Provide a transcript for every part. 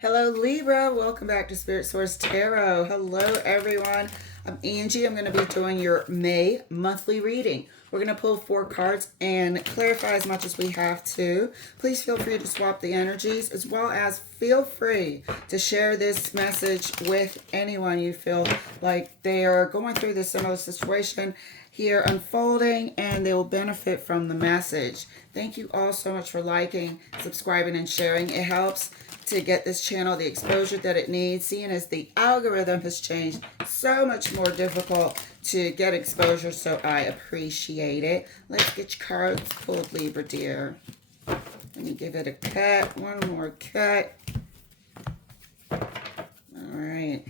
Hello, Libra. Welcome back to Spirit Source Tarot. Hello, everyone. I'm Angie. I'm going to be doing your May monthly reading. We're going to pull 4 cards and clarify as much as we have to. Please feel free to swap the energies, as well as feel free to share this message with anyone you feel like they are going through this similar situation here unfolding and they will benefit from the message. Thank you all so much for liking, subscribing, and sharing. It helps to get this channel the exposure that it needs, seeing as the algorithm has changed, so much more difficult to get exposure, so I appreciate it. Let's get your cards pulled, Libra dear. Let me give it a cut, one more cut. All right,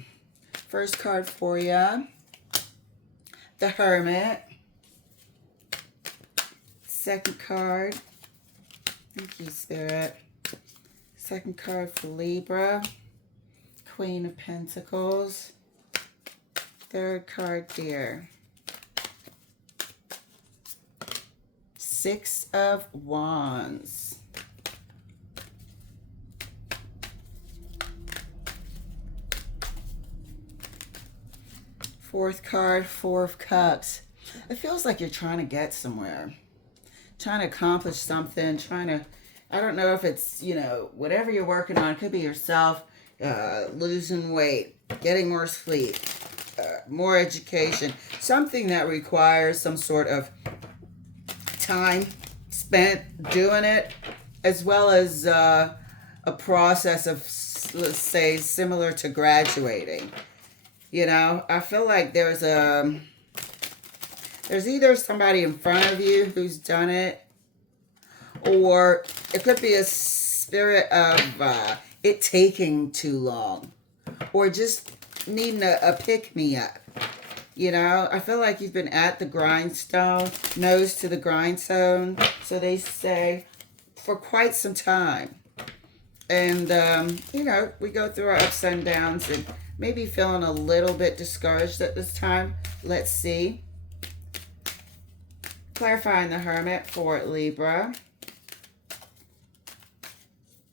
first card for you, the Hermit. Second card, thank you, Spirit. Second card for Libra, Queen of Pentacles. Third card, dear, Six of Wands. Fourth card, Four of Cups. It feels like you're trying to get somewhere, trying to accomplish something, I don't know if it's, whatever you're working on. It could be yourself, losing weight, getting more sleep, more education, something that requires some sort of time spent doing it, as well as a process of, let's say, similar to graduating. I feel like there's either somebody in front of you who's done it, or it could be a spirit of it taking too long, or just needing a pick-me-up. I feel like you've been at the grindstone, nose to the grindstone, so they say, for quite some time. And, we go through our ups and downs and maybe feeling a little bit discouraged at this time. Let's see. Clarifying the Hermit for Libra.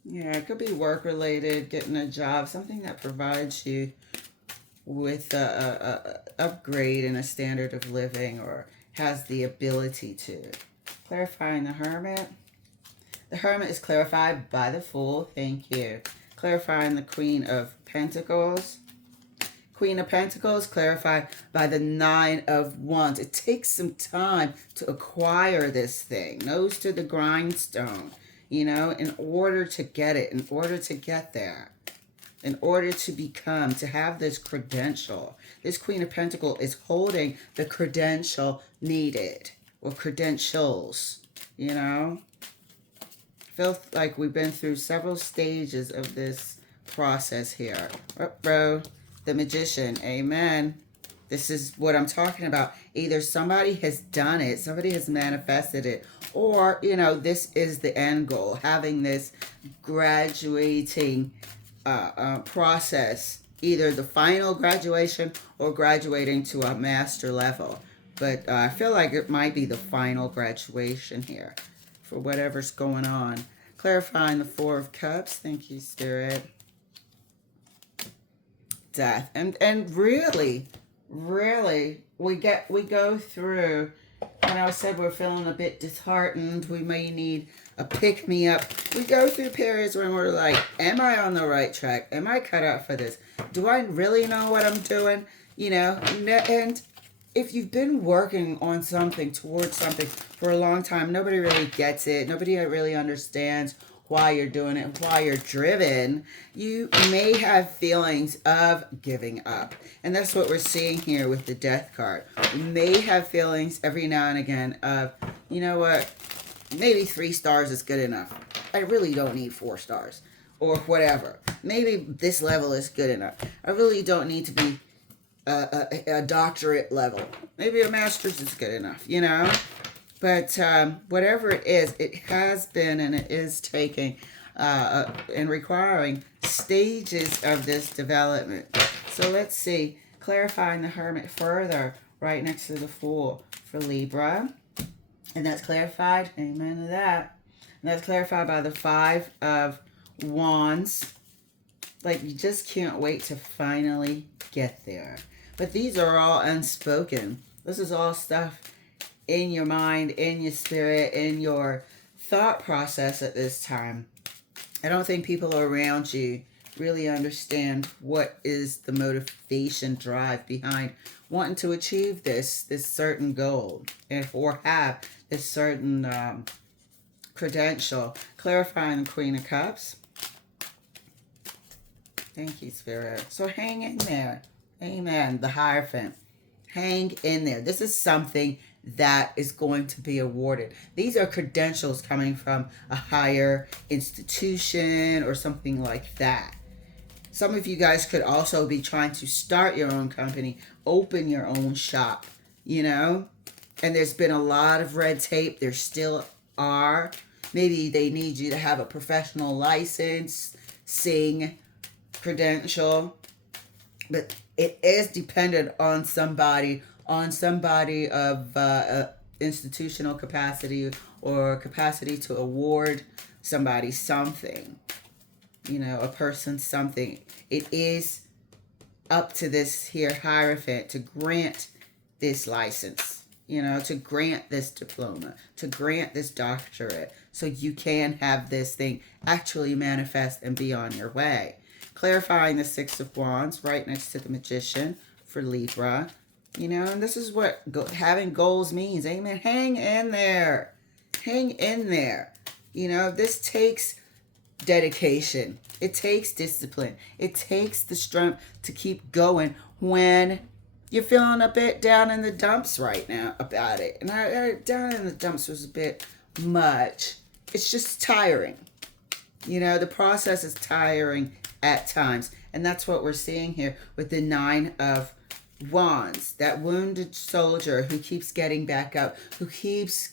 Yeah, it could be work-related, getting a job, something that provides you with a upgrade in a standard of living, or has the ability to. Clarifying the Hermit. The Hermit is clarified by the Fool. Thank you. Clarifying the Queen of Pentacles. Queen of Pentacles clarified by the Nine of Wands. It takes some time to acquire this thing. Nose to the grindstone. In order to get it, in order to get there, in order to become, to have this credential. This Queen of Pentacles is holding the credential needed, or credentials, I feel like we've been through several stages of this process here. Bro, the Magician, amen. This is what I'm talking about. Either somebody has done it, somebody has manifested it, or, this is the end goal, having this graduating process, either the final graduation or graduating to a master level. But I feel like it might be the final graduation here for whatever's going on. Clarifying the Four of Cups. Thank you, Spirit. Death. And really, we go through, when I said we're feeling a bit disheartened, we may need a pick-me-up. We go through periods when we're like, am I on the right track? Am I cut out for this? Do I really know what I'm doing? And if you've been working on something, towards something for a long time, nobody really gets it. Nobody really understands why you're doing it, why you're driven. You may have feelings of giving up. And that's what we're seeing here with the Death card. You may have feelings every now and again of, you know what, maybe 3 stars is good enough. I really don't need 4 stars, or whatever. Maybe this level is good enough. I really don't need to be a doctorate level. Maybe a master's is good enough, But whatever it is, it has been and it is taking and requiring stages of this development. So let's see. Clarifying the Hermit further, right next to the Fool for Libra. And that's clarified. Amen to that. And that's clarified by the Five of Wands. Like, you just can't wait to finally get there. But these are all unspoken. This is all stuff in your mind, in your spirit, in your thought process at this time. I don't think people around you really understand what is the motivation drive behind wanting to achieve this certain goal, or have this certain credential. Clarifying the Queen of Cups. Thank you, Spirit. So hang in there. Amen. The Hierophant. Hang in there. This is something that is going to be awarded. These are credentials coming from a higher institution or something like that. Some of you guys could also be trying to start your own company, open your own shop, you know? And there's been a lot of red tape. There still are. Maybe they need you to have a professional license, sing credential. But it is dependent on somebody of institutional capacity or capacity to award somebody something, you know, a person something. It is up to this here Hierophant to grant this license, you know, to grant this diploma, to grant this doctorate, so you can have this thing actually manifest and be on your way. Clarifying the Six of Wands right next to the Magician for Libra. You know, and this is what having goals means. Amen. Hang in there. Hang in there. You know, this takes dedication. It takes discipline. It takes the strength to keep going when you're feeling a bit down in the dumps right now about it. And I down in the dumps was a bit much. It's just tiring. You know, the process is tiring at times. And that's what we're seeing here with the Nine of Wands. That wounded soldier who keeps getting back up, who keeps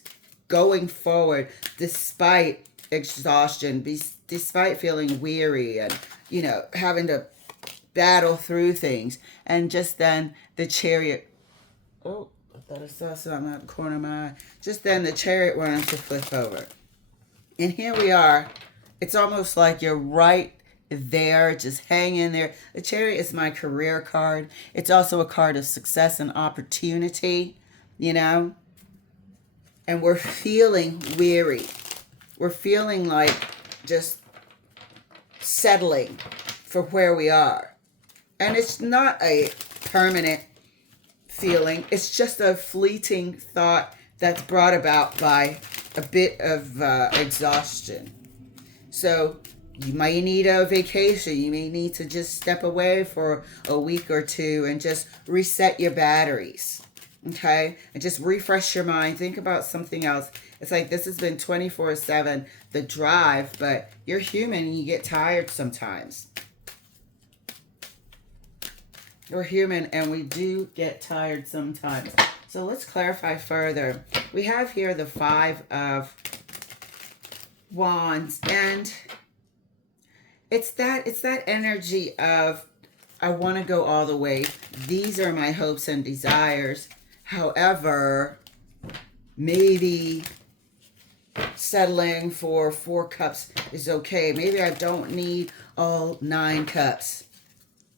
going forward despite exhaustion, despite feeling weary and, you know, having to battle through things. And just then the Chariot, oh, I thought I saw something out the corner of my eye. Just then the Chariot wanted to flip over. And here we are. It's almost like you're right there, just hang in there. The Chariot is my career card. It's also a card of success and opportunity, you know. And we're feeling weary. We're feeling like just settling for where we are. And it's not a permanent feeling. It's just a fleeting thought that's brought about by a bit of exhaustion. So you might need a vacation. You may need to just step away for a week or two and just reset your batteries, okay? And just refresh your mind. Think about something else. It's like this has been 24/7, the drive, but you're human and you get tired sometimes. We're human and we do get tired sometimes. So let's clarify further. We have here the Five of Wands, and it's that energy of I want to go all the way. These are my hopes and desires. However, maybe settling for 4 cups is okay. Maybe I don't need all 9 cups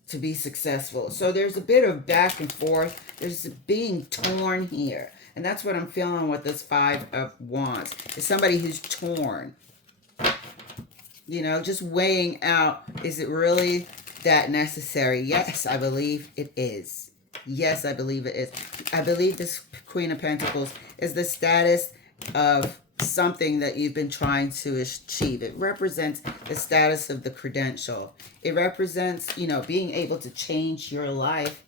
to be successful. So there's a bit of back and forth. There's being torn here. And that's what I'm feeling with this Five of Wands. It's somebody who's torn. You know, just weighing out, is it really that necessary? Yes, I believe it is. Yes, I believe it is. I believe this Queen of Pentacles is the status of something that you've been trying to achieve. It represents the status of the credential. It represents, you know, being able to change your life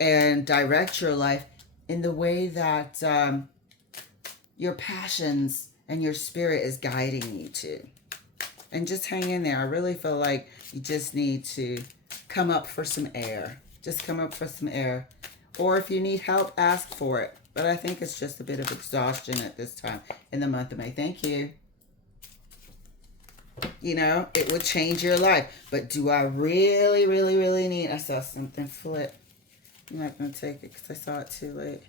and direct your life in the way that your passions and your spirit is guiding you to. And just hang in there. I really feel like you just need to come up for some air. Just come up for some air. Or if you need help, ask for it. But I think it's just a bit of exhaustion at this time in the month of May. Thank you. You know, it would change your life. But do I really, really, really need... I saw something flip. I'm not going to take it because I saw it too late.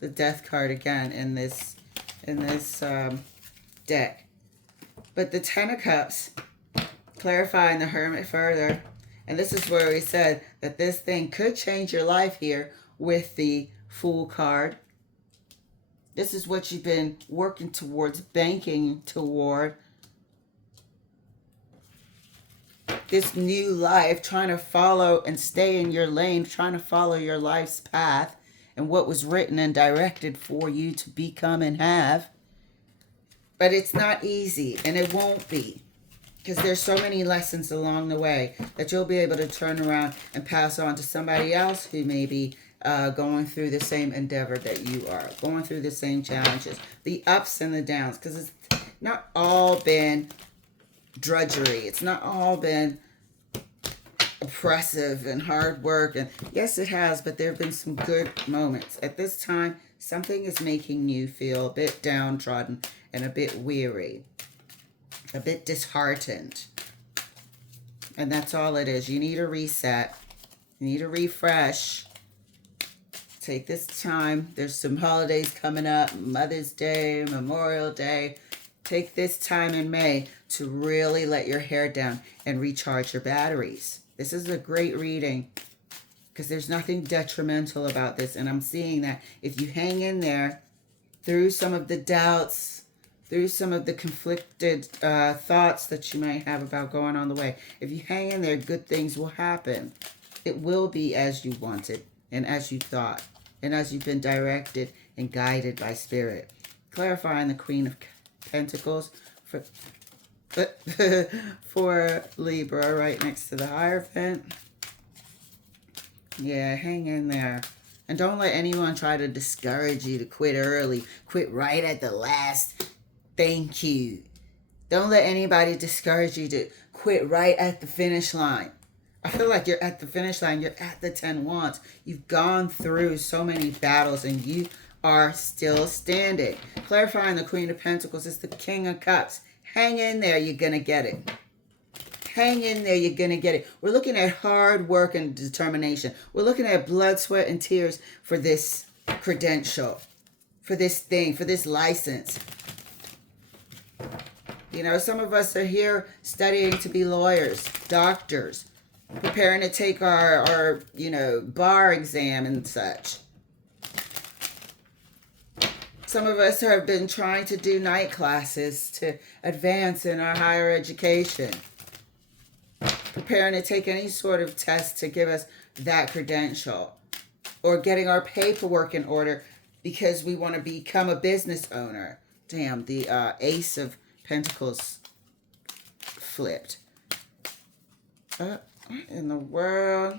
The Death card again in this deck. But the Ten of Cups Clarifying the Hermit further. And this is where we said that this thing could change your life here with the Fool card. This is what you've been working towards, banking toward. This new life, trying to follow and stay in your lane, trying to follow your life's path and what was written and directed for you to become and have. But it's not easy, and it won't be, because there's so many lessons along the way that you'll be able to turn around and pass on to somebody else who may be going through the same endeavor that you are, going through the same challenges, the ups and the downs, because it's not all been drudgery. It's not all been oppressive and hard work. And yes, it has, but there have been some good moments. At this time, something is making you feel a bit downtrodden and a bit weary, a bit disheartened. And that's all it is. You need a reset. You need a refresh. Take this time. There's some holidays coming up. Mother's Day, Memorial Day. Take this time in May to really let your hair down and recharge your batteries. This is a great reading because there's nothing detrimental about this. And I'm seeing that if you hang in there through some of the doubts, through some of the conflicted thoughts that you might have about going on the way, if you hang in there, good things will happen. It will be as you wanted and as you thought and as you've been directed and guided by Spirit. Clarifying the Queen of Pentacles for Libra right next to the Hierophant. Yeah, hang in there. And don't let anyone try to discourage you to quit early. Quit right at the last thank you. Don't let anybody discourage you to quit right at the finish line. I feel like you're at the finish line. You're at the 10 wands. You've gone through so many battles and you are still standing. Clarifying the Queen of Pentacles is the King of Cups. Hang in there. You're going to get it. Hang in there. You're going to get it. We're looking at hard work and determination. We're looking at blood, sweat, and tears for this credential, for this thing, for this license. You know, some of us are here studying to be lawyers, doctors, preparing to take our bar exam and such. Some of us have been trying to do night classes to advance in our higher education. Preparing to take any sort of test to give us that credential. Or getting our paperwork in order because we want to become a business owner. Damn, the Ace of Pentacles flipped. What in the world?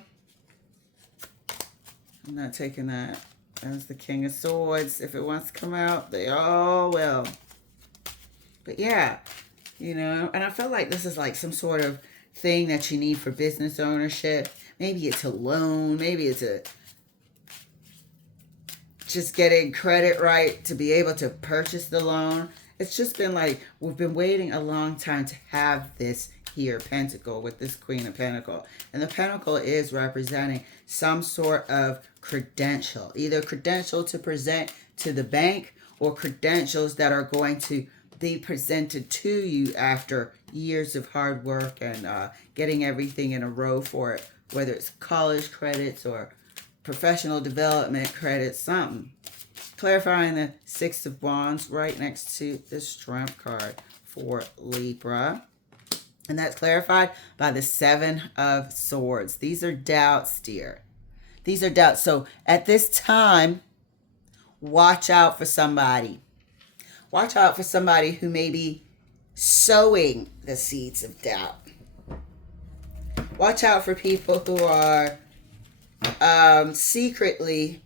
I'm not taking that. That's the King of Swords. If it wants to come out, they all will. But yeah, you know, and I feel like this is like some sort of thing that you need for business ownership. Maybe it's a loan. Maybe it's just getting credit right to be able to purchase the loan. It's just been like, we've been waiting a long time to have this here, Pentacle, with this Queen of Pentacles. And the Pentacle is representing some sort of credential. Either credential to present to the bank or credentials that are going to be presented to you after years of hard work and getting everything in a row for it. Whether it's college credits or professional development credits, something. Clarifying the Six of Wands right next to the Strength card for Libra. And that's clarified by the Seven of Swords. These are doubts, dear. These are doubts. So at this time, watch out for somebody. Watch out for somebody who may be sowing the seeds of doubt. Watch out for people who are secretly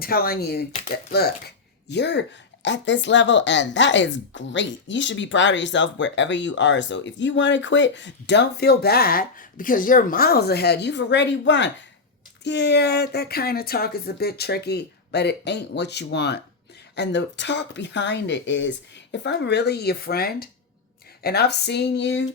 telling you that, look, you're at this level and that is great. You should be proud of yourself wherever you are. So if you want to quit, don't feel bad because you're miles ahead. You've already won. Yeah, that kind of talk is a bit tricky, but it ain't what you want. And the talk behind it is, if I'm really your friend and I've seen you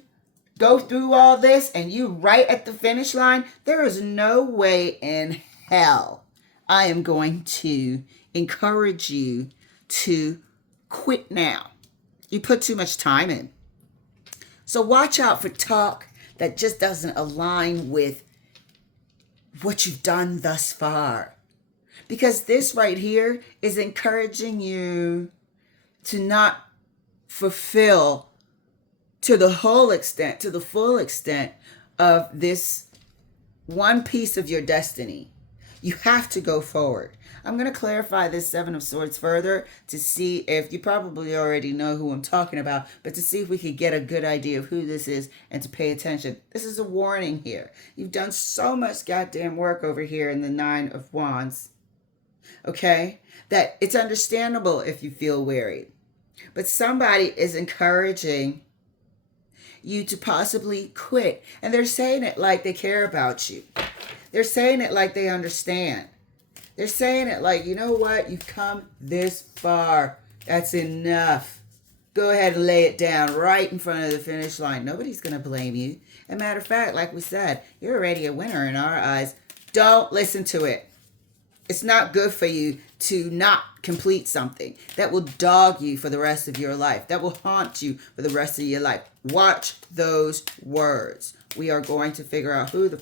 go through all this and you right at the finish line, there is no way in hell I am going to encourage you to quit now. You put too much time in. So watch out for talk that just doesn't align with what you've done thus far. Because this right here is encouraging you to not fulfill to the whole extent, to the full extent of this one piece of your destiny. You have to go forward. I'm going to clarify this Seven of Swords further to see if you probably already know who I'm talking about, but to see if we could get a good idea of who this is and to pay attention. This is a warning here. You've done so much goddamn work over here in the Nine of Wands, okay, that it's understandable if you feel weary. But somebody is encouraging you to possibly quit. And they're saying it like they care about you. They're saying it like they understand. They're saying it like, you know what? You've come this far. That's enough. Go ahead and lay it down right in front of the finish line. Nobody's going to blame you. As a matter of fact, like we said, you're already a winner in our eyes. Don't listen to it. It's not good for you to not complete something. That will dog you for the rest of your life. That will haunt you for the rest of your life. Watch those words. We are going to figure out who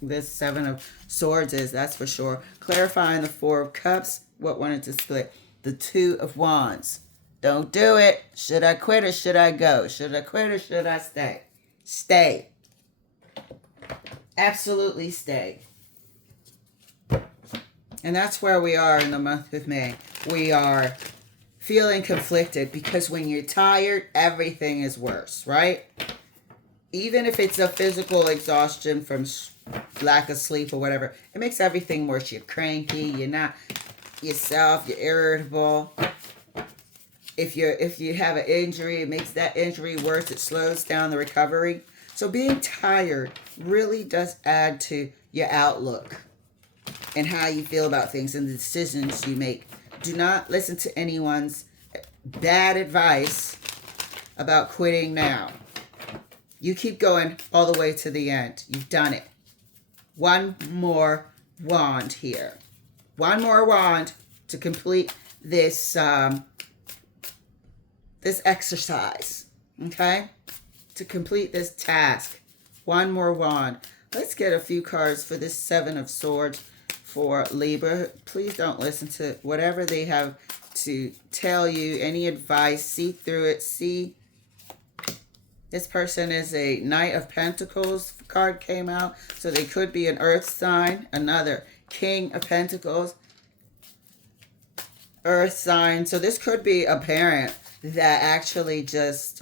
this Seven of Swords is, that's for sure. Clarifying the Four of Cups. What wanted to split? The Two of Wands. Don't do it. Should I quit or should I go? Should I quit or should I stay? Stay. Absolutely stay. And that's where we are in the month of May. We are feeling conflicted because when you're tired, everything is worse, right? Even if it's a physical exhaustion from lack of sleep or whatever, it makes everything worse. You're cranky, you're not yourself, you're irritable. If you have an injury, it makes that injury worse. It slows down the recovery. So being tired really does add to your outlook and how you feel about things and the decisions you make. Do not listen to anyone's bad advice about quitting now. You keep going all the way to the end. You've done it. One more wand here. One more wand to complete this this exercise. Okay? To complete this task. One more wand. Let's get a few cards for this Seven of Swords for Libra. Please don't listen to whatever they have to tell you. Any advice. See through it. See. This person is a Knight of Pentacles card came out. So they could be an earth sign. Another King of Pentacles. Earth sign. So this could be a parent that actually just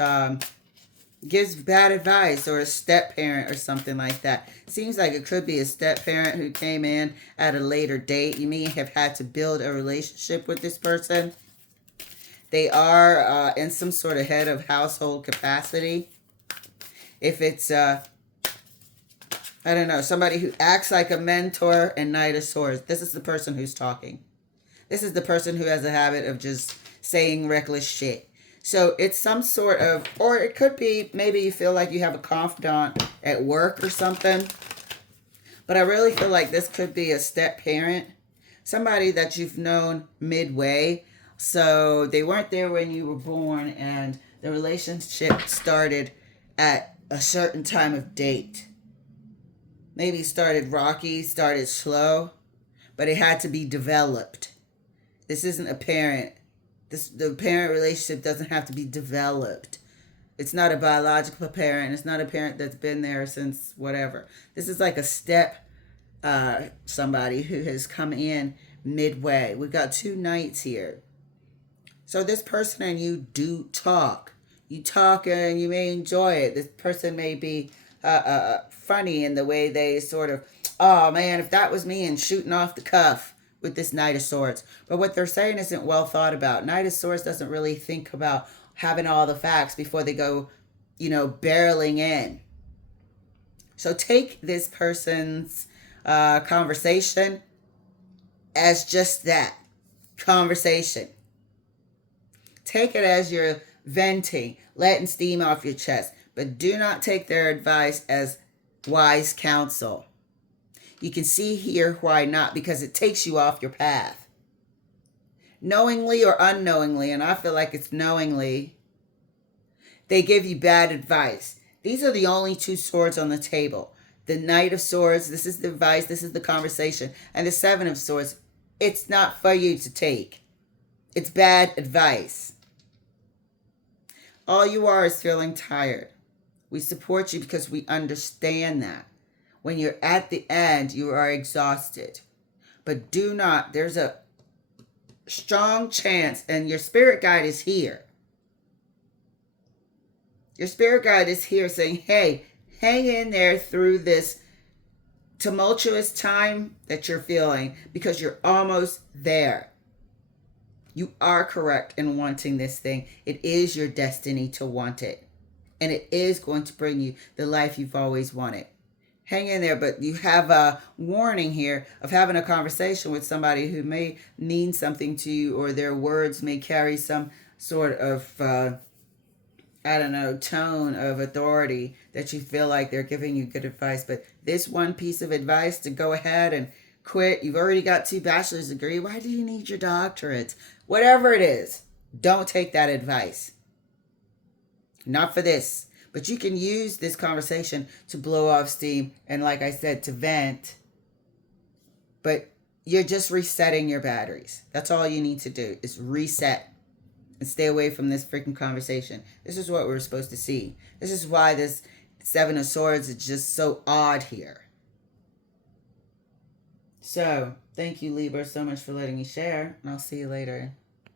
gives bad advice, or a step parent or something like that. Seems like it could be a step parent who came in at a later date. You may have had to build a relationship with this person. They are in some sort of head of household capacity. If it's, I don't know, somebody who acts like a mentor and Knight of Swords. This is the person who's talking. This is the person who has a habit of just saying reckless shit. So it's some sort of, or it could be maybe you feel like you have a confidant at work or something. But I really feel like this could be a step parent. Somebody that you've known midway. So they weren't there when you were born and the relationship started at a certain time of date. Maybe started rocky, started slow, but it had to be developed. This isn't a parent. The parent relationship doesn't have to be developed. It's not a biological parent. It's not a parent that's been there since whatever. This is like a step, somebody who has come in midway. We've got two knights here. So this person and you do talk. You talk and you may enjoy it. This person may be funny in the way they sort of, oh man, if that was me, and shooting off the cuff with this Knight of Swords. But what they're saying isn't well thought about. Knight of Swords doesn't really think about having all the facts before they go, barreling in. So take this person's conversation as just that, conversation. Take it as you're venting, letting steam off your chest. But do not take their advice as wise counsel. You can see here why not, because it takes you off your path. Knowingly or unknowingly, and I feel like it's knowingly, they give you bad advice. These are the only two swords on the table. The Knight of Swords, this is the advice, this is the conversation. And the Seven of Swords, it's not for you to take. It's bad advice. All you are is feeling tired. We support you because we understand that. When you're at the end, you are exhausted. But do not, there's a strong chance, and your spirit guide is here. Your spirit guide is here saying, hey, hang in there through this tumultuous time that you're feeling because you're almost there. You are correct in wanting this thing. It is your destiny to want it. And it is going to bring you the life you've always wanted. Hang in there, but you have a warning here of having a conversation with somebody who may mean something to you, or their words may carry some sort of, tone of authority that you feel like they're giving you good advice. But this one piece of advice to go ahead and quit, you've already got 2 bachelor's degrees. Why do you need your doctorates? Whatever it is, don't take that advice. Not for this. But you can use this conversation to blow off steam and, like I said, to vent. But you're just resetting your batteries. That's all you need to do is reset and stay away from this freaking conversation. This is what we're supposed to see. This is why this Seven of Swords is just so odd here. So, thank you, Libra, so much for letting me share. And I'll see you later.